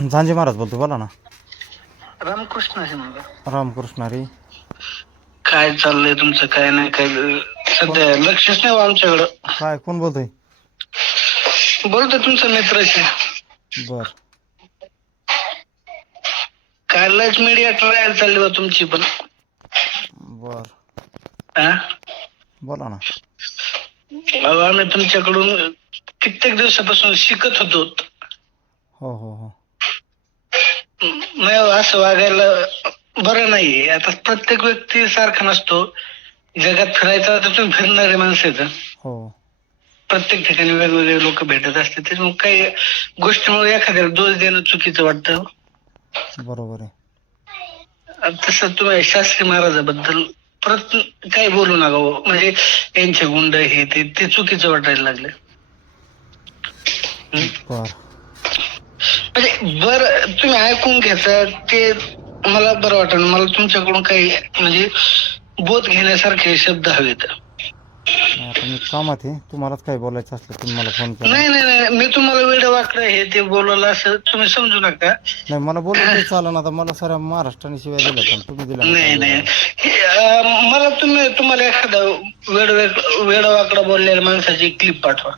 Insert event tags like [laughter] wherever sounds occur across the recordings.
[clears throat] झांजे महाराज बोलतो बोला ना. रामकृष्ण आहे मला रामकृष्ण काय चाललंय तुमचं काय नाही काय सध्या लक्षच नाही हो आमच्याकडं. काय कोण बोलतोय? बोलतो तुमच्या मित्राशी बर. काय लच मीडिया ट्रायल चालली बा तुमची पण. बर. हा? बोला ना. अहो, आम्ही तुमच्याकडून कित्येक दिवसापासून शिकत होतो. हो हो हो. नाही असं वागायला बरं नाहीये. आता प्रत्येक व्यक्ती सारखा नसतो. जगात फिरायचं तर तुम्ही फिरणारे माणसं हो. प्रत्येक ठिकाणी वेगवेगळे लोक भेटत असतात त्याच्यामुळे काही गोष्टीमुळे एखाद्याला दोष देणं चुकीचं वाटतं. बरोबर आहे. तसं तुम्ही शास्त्री महाराजाबद्दल परत काही बोलू नका हो. म्हणजे यांचे गुंड हे ते ते चुकीचं वाटायला लागले. बर. म्हणजे बर तुम्ही ऐकून घ्यायचं ते मला बरं वाटत मला तुमच्याकडून काही म्हणजे बोध घेण्यासारखे शब्द हवेत. मी कामात आहे. तुम्हालाच काही बोलायचं असलं तुम्ही मला फोन नाही नाही नाही. मी तुम्हाला वेळ वाकडं हे ते बोलवलं असं तुम्ही समजू नका. नाही मला बोलायचं चालेल आता मला साऱ्या महाराष्ट्राने शिवाय दिल्या पण तुम्ही नाही नाही. हे, अं, मला तुम्ही तुम्हाला एखादा वेळ वेळ वाकडा बोललेल्या माणसाची क्लिप पाठवा.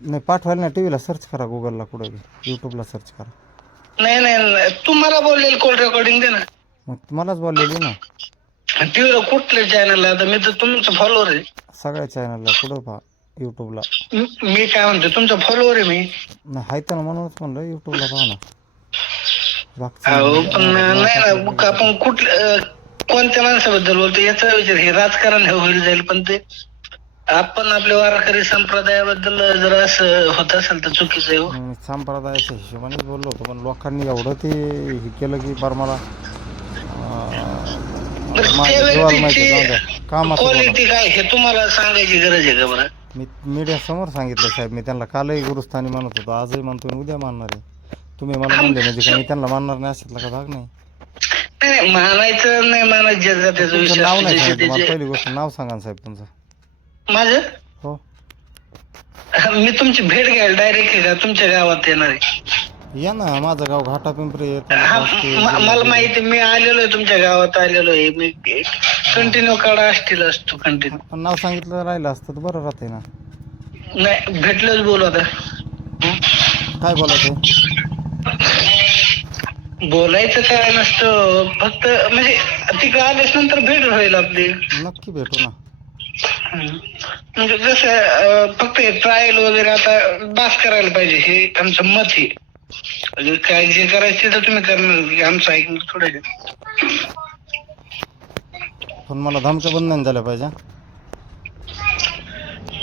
नाही पाठवायला नाही टी व्हीला सर्च करा गुगलला कुठे यूट्यूबला सर्च करा. नाही नाही नाही. तुम्हाला बोललेलं कॉल रेकॉर्डिंग दे ना. मग तुम्हालाच बोललेली ना. टीव्हीला कुठल्या चॅनलला आता मी तर तुमचं फॉलोअर आहे. सगळ्या चॅनलला कुठं पहा यूट्यूबला मी- मी काय म्हणतो तुमचा फॉलोअर आहे मी. नाही आहे तर म्हणूनच म्हणलं यूट्यूबला पहा ना अहो पण नाही ना मग आपण कुठल्या अं, कोणत्या माणसाबद्दल बोलतो याचा विचार हे राजकारण हे होईल जाईल पण ते आपण आपल्या वारकरी संप्रदायाबद्दल जर असं होत असेल तर चुकीचं आहे हो. मी संप्रदायाच्या हिशोबानेच बोललो होतो पण लोकांनी एवढं ते हे केलं की बरं मला अं, बरं, माझ्या त्या जीवाला माहिती व्यक्तीची जाऊ द्या. कामाचं बोला. क्वालिटी काय हे तुम्हाला सांगायची गरज आहे का बरं? मी मीडिया समोर सांगितलं साहेब मी त्यांना कालही गुरुस्थानी म्हणत होतो आजही म्हणतो आणि उद्या मानणार आहे. तुम्ही मला म्हणले म्हणजे काय मी त्यांना मानणार नाही अशातला का भाग नाही. नाही, नाही मानायचं नाही मानायचं ज्याचा त्याचा तुमचं विषय नाव नाही सांगितलं मला पहिली गोष्ट नाव सांगा ना साहेब तुमचं. माझं? हो. मी तुमची भेट घ्यायला डायरेक्ट का तुमच्या गावात येणार आहे. या ना माझं गाव घाटा पिंपरी हा, म- मला माहिती मी आलेलो आहे तुमच्या गावात आलेलो आहे. मी कंटिन्यू काढा असतील असतो कंटिन्यू पण नाव सांगितलं राहिलं असतं तर बरं राहते ना. नाही भेटलोच बोलू आता. काय बोलायचं? बोलायचं काय नसतं फक्त म्हणजे तिकडे आल्यास नंतर भेट होईल आपली. नक्की भेटू ना. हम्म. म्हणजे जसं फक्त ट्रायल वगैरे आता बास करायला पाहिजे हे आमचं मत आहे. म्हणजे काय जे करायचं ते तर तुम्ही करणार आमचं ऐकून थोडं. पण मला धमक्या बंद नाही झाल्या पाहिजे.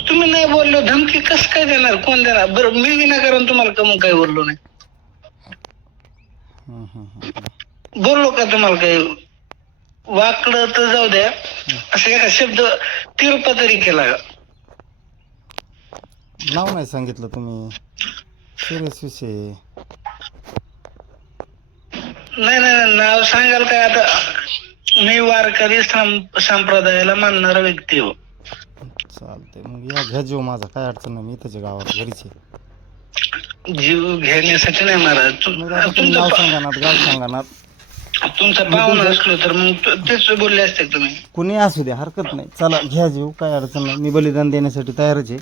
तुम्ही नाही बोललो धमकी कस काय देणार? कोण देणार? बरं मी विनाकारण तुम्हाला कमून काय बोललो नाही. हं, हं, हं. बोललो का तुम्हाला काही? वाकडं तर जाऊ द्या. असं एका शब्द तिरुपा तरी केला. का नाव नाही सांगितलं तुम्ही. सिरियस विषय. नाही नाही नाव सांगाल काय आता? मी वारकरी संप्रदायाला मानणारा व्यक्ती हो. चालतंय मग या घ्या जीव माझा काय अडचण नाही मी आहे गावात घरीच आहे. जीव घेण्यासाठी नाही महाराज मग आता तुम्ही नाव तुमचा सांगा ना गाव सांगा ना तुमचा पाहुणा असलो तर मग तेच बोलले असते तुम्ही. कुणी असू द्या हरकत नाही. चला घ्या जीव काय अडचण नाही. मी बलिदान देण्यासाठी तयारच आहे.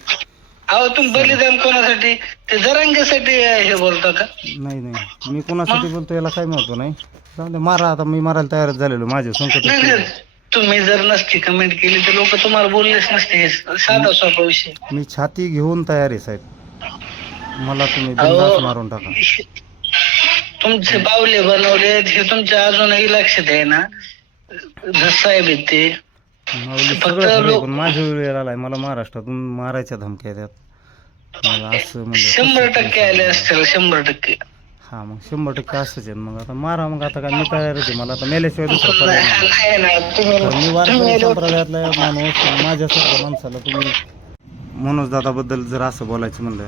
अहो तुम्ही बलिदान कोणासाठी? ते जरांगेसाठी हे बोलता का? नाही नाही. मी कोणासाठी बोलतो याला काय महत्त्व नाही. जाऊ दे मारा आता मी मारायला तयारच झालेलो माझे संकट नाही नाही. तुम्ही जर नसती कमेंट केली तर लोक तुम्हाला बोललेच नसते. हे साधा सोपा विषय. मी छाती घेऊन तयार आहे साहेब. मला तुम्ही. बिनधास्त मारून टाका. तुमचे बावले बनवले हे तुमच्या अजूनही लक्षात आहे ना? साहेब आहेत ते. माऊली सगळं खरं आहे, लोक- पण माझ्या वेळ आलाय. मला महाराष्ट्रातून मारायच्या धमक्या येतात. मला असं म्हणजे शंभर टक्के आले असतील शंभर टक्के. हा मग शंभर टक्के असंच आहे. मग आता मारा मग आता काय मी तयारच आहे. मला आता मेल्याशिवाय दुसरा पर्याय नाही. नाही ना? तुम्ही तर मी वारकरी संप्रदायातला माणूस माझ्यासारख्या माणसाला तुम्ही मनोज दादाबद्दल जर असं बोलायचं म्हणलं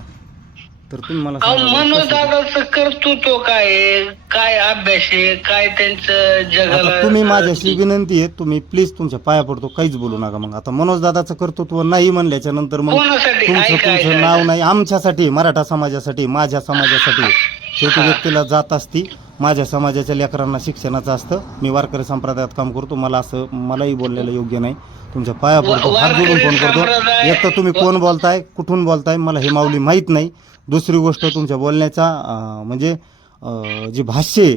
तर तुम्ही मला अहो सांगा बरं मनोज कसं- दादाचं कर्तृत्व काय आहे? काय अभ्यास आहे? काय त्यांचं जगाला आता तुम्ही माझ्याशी विनंती आहे तुम्ही प्लीज तुमच्या पाया पडतो काहीच बोलू नका मग. आता मनोज दादाचं कर्तृत्व नाही म्हणल्याच्या नंतर मग कोणासाठी? तुमचं ऐका, तुमचं नाव ऐका. नाही आमच्यासाठी मराठा समाजासाठी माझ्या समाजासाठी शेवटी व्यक्तीला जात असती. माझ्या समाजाच्या लेकरांना शिक्षणाचं असतं. मी वारकरी संप्रदायात काम करतो. मला असं मलाही बोललेलं योग्य नाही. तुमच्या पाया पडतो. हात जोडून फोन करतो. एक तर तुम्ही कोण बोलताय कुठून बोलताय मला हे माऊली माहीत नाही. दुसरी गोष्ट तुमच्या बोलण्याचा म्हणजे जी भाष्य आहे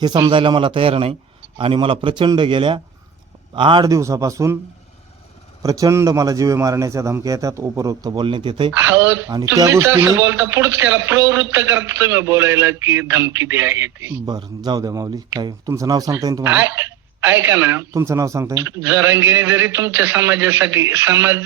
हे समजायला मला तयार नाही. आणि मला प्रचंड गेल्या आठ दिवसापासून प्रचंड मला जीवे मारण्याच्या धमक्या येतात. उपरोक्त बोलण्यात येते हो, आणि त्या गोष्टीने- तसं बोलता पुढच त्याला प्रवृत्त करता तुम्ही बोलायला की धमकी द्या हे ते. बरं जाऊ द्या माऊली. काय तुमचं नाव सांगता येईल तुम्हाला? ऐ- ऐका ना. तुमचं नाव सांगता येईल? जरांगीने जरी तुमच्या समाजासाठी समाज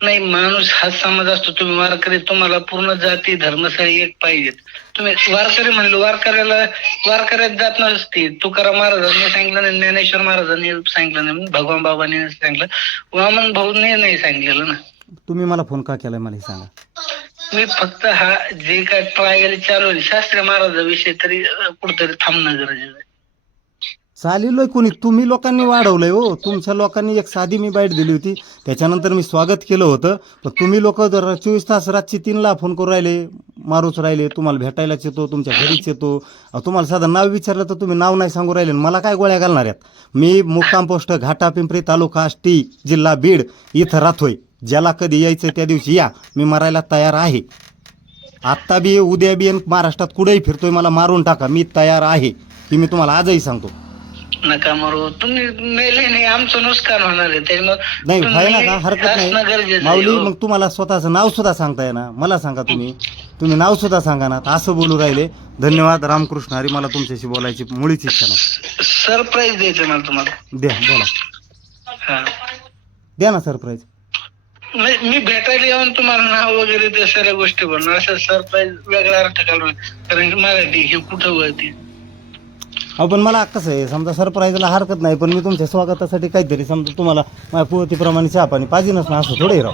नाही माणूस हा समाज असतो तुम्ही वारकरी तुम्हाला पूर्ण जाती धर्मसरी एक पाहिजेत. तुम्ही वारकरी म्हणलो वारकऱ्याला वारकऱ्यात जात नसते. तुकाराम महाराजांनी सांगितलं नाही ज्ञानेश्वर महाराजांनी सांगितलं नाही भगवान बाबांनी सांगितलं. वामन भाऊने नाही सांगितलं ना. तुम्ही मला फोन का केलाय मला हे सांगा. मी फक्त हा जे काय ट्रायल चालू आहे शास्त्री महाराजाविषयी तरी कुठेतरी थांबणं गरजेचं आहे. चालेलोय कोणी? तुम्ही लोकांनी वाढवलंय हो. तुमच्या लोकांनी एक साधी मी बाईट दिली होती. त्याच्यानंतर मी स्वागत केलं होतं. पण तुम्ही लोक जर चोवीस तास रातची तीनला फोन करून राहिले मारूच राहिले तुम्हाला भेटायलाच येतो तुमच्या घरीच येतो. तुम्हाला साधं नाव विचारलं तर तुम्ही नाव नाही सांगू राहिले मला काय गोळ्या घालणार आहेत? मी मुक्काम पोस्ट घाटा पिंपरी तालुका आष्टी जिल्हा बीड इथं राहतोय. ज्याला कधी यायचं त्या दिवशी या. मी मरायला तयार आहे. आत्ता बी उद्या बी आणि महाराष्ट्रात कुठेही फिरतोय मला मारून टाका. मी तयार आहे. की मी तुम्हाला आजही सांगतो. नका मारू. तुम्ही मेले नाही आमचं नुकसान होणार आहे. नाही व्हायला का हरकत नाही. माऊली हो. मग तुम्हाला स्वतःचं नाव सुद्धा सांगता येणार मला सांगा तुम्ही. तुम्ही नाव सुद्धा सांगा ना. असं बोलू राहिले. धन्यवाद रामकृष्ण. हरी मला तुमच्याशी बोलायची मुळीच इच्छा नाही. सरप्राईज द्यायचं मला तुम्हाला. द्या बोला. द्या ना सरप्राईज. नाही, मी भेटायला येऊन तुम्हाला नाव वगैरे त्या सगळ्या गोष्टी बनणार असं सरप्राईज वेगळा अर्थ कारण मराठी हे कुठं वळते अहो पण मला कसं आहे समजा सरप्राईजला हरकत नाही पण मी तुमच्या स्वागतासाठी काहीतरी समजा तुम्हाला माझ्या पोहतीप्रमाणे चहा पाणी पाहिजेच ना असं थोडे राव.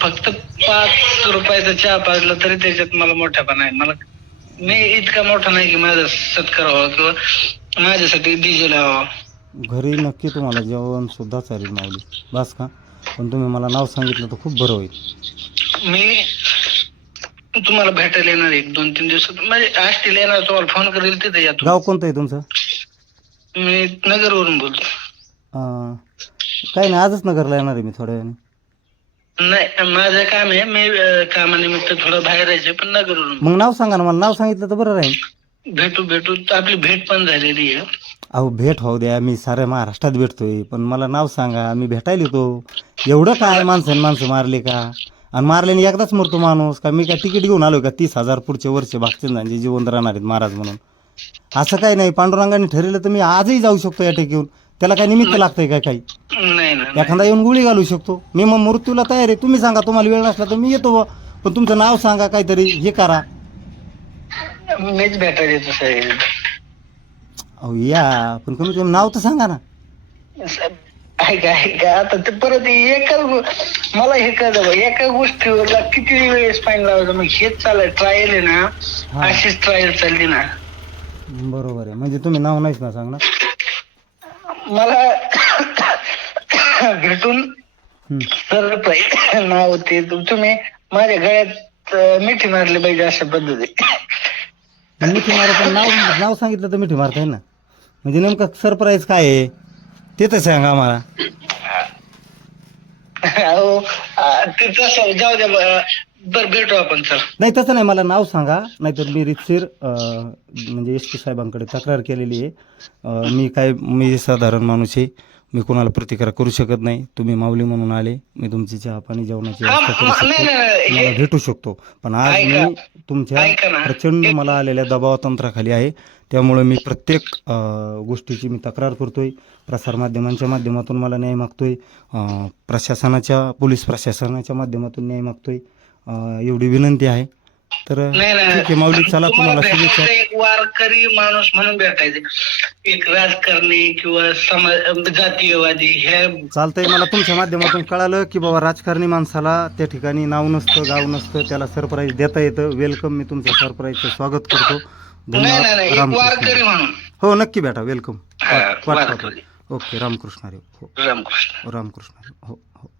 फक्त पाच रुपयाचा चहा पाजला तरी त्याच्यात मला मोठेपणा आहे. मला मी इतका मोठा नाही की माझा सत्कार व्हावा किंवा माझ्यासाठी डीजे लावा घरी नक्की तुम्हाला जेवण सुद्धा चालेल माऊली. बस का? पण तुम्ही मला नाव सांगितलं तर खूप बरं होईल. मी तुम्हाला भेटायला येणार एक दोन तीन दिवसात. म्हणजे आष्टीला येणार तुम्हाला फोन करेल तिथे या गाव कोणतं आहे तुमचं. मी नगरवरून बोलतो. अं, काही नाही आजच नगरला येणार आहे मी थोड्या वेळाने. नाही माझं काम आहे मी अं, कामानिमित्त थोडं बाहेर यायचे पण नगरवरून मग नाव सांगा ना मला नाव सांगितलं तर बरं राहील. भेटू भेटू आपली भेट पण झालेली आहे. अहो भेट होऊ द्या मी साऱ्या महाराष्ट्रात भेटतोय पण मला नाव सांगा मी भेटायला येतो. एवढं काय माणसाने माणसं मारले का? आणि मारल्याने एकदाच मरतो माणूस का मी काय तिकीट घेऊन आलोय का? तीस हजार पुढचे वर्ष भागचंदांचे जिवंत राहणार आहेत महाराज म्हणून. असं काही नाही. पांडुरंगाने ठरवलं तर मी आजही जाऊ शकतो या टेकीहून त्याला काय निमित्त लागतंय काय काही? नाही ना एखादा येऊन गुळी घालू शकतो. मी मग मृत्यूला तयार आहे. तुम्ही सांगा तुम्हाला वेळ नसला तर मी येतो बुवा. पण तुमचं नाव सांगा काहीतरी हे करा. मीच भेटायला येतो साहेब. अहो या पण कमीत कमी नाव तर सांगा ना. ऐका ऐका. आता ते परत एका मला हे कळलं बा, एका गोष्टीवर किती वेळेस पाणी लावायचं? मग हेच चालय ट्रायल आहे ना. अशीच ट्रायल चालली ना. बरोबर आहे. म्हणजे तुम्ही नाव नाहीच ना सांगणार? मला भेटून हं. सरप्राईज नाव ते तुम्ही माझ्या गळ्यात अं, मिठी मारली पाहिजे अशा पद्धती मिठी मारा पण नाव नाव सांगितलं तर मिठी मारता येईल ना? म्हणजे नेमकं सरप्राईज काय आहे? ते तर सांगा आम्हाला. अहो अं, ते तसं जाऊ द्या ब- बरं भेटू आपण सर नाही तसं नाही मला नाव सांगा. नाहीतर मी रितशीर अं, म्हणजे एस पी साहेबांकडे तक्रार केलेली आहे. अं, मी काय मी साधारण माणूस आहे. मी कोणाला प्रतिकार करू शकत नाही. तुम्ही माऊली म्हणून आले. मी तुमची चहा पाणी जेवणाची हा, व्यवस्था करू म- नाही, शकतो. नाही, नाही, तुम्हाला हे- भेटू शकतो. पण आज ऐका. मी तुमच्या ऐका ना. प्रचंड मला आलेल्या दबावतंत्राखाली आहे. त्यामुळे मी प्रत्येक अं, गोष्टीची मी तक्रार करतोय. प्रसारमाध्यमांच्या माध्यमातून मला न्याय मागतोय. अं, प्रशासनाच्या पोलीस प्रशासनाच्या माध्यमातून न्याय मागतोय. एवढी विनंती आहे. तर नाही ठीक आहे माऊली चला तुम्हाला शुभेच्छा. एक वारकरी माणूस म्हणून भेटायचे. एक राजकारणी किंवा समाज जातीयवादी हे चालतंय मला तुमच्या माध्यमातून कळालं की बाबा राजकारणी माणसाला त्या ठिकाणी नाव नसतं गाव नसतं त्याला सरप्राईज देता येतं. वेलकम मी तुमच्या सरप्राईजचं स्वागत करतो. नाही नाही नाही एक रामकृष्ण. म्हणून. हो नक्की बेटा वेलकम हा, वारकरी. ओके रामकृष्ण हरी. हो. रामकृष्ण. रामकृष्ण हरी. हो हो.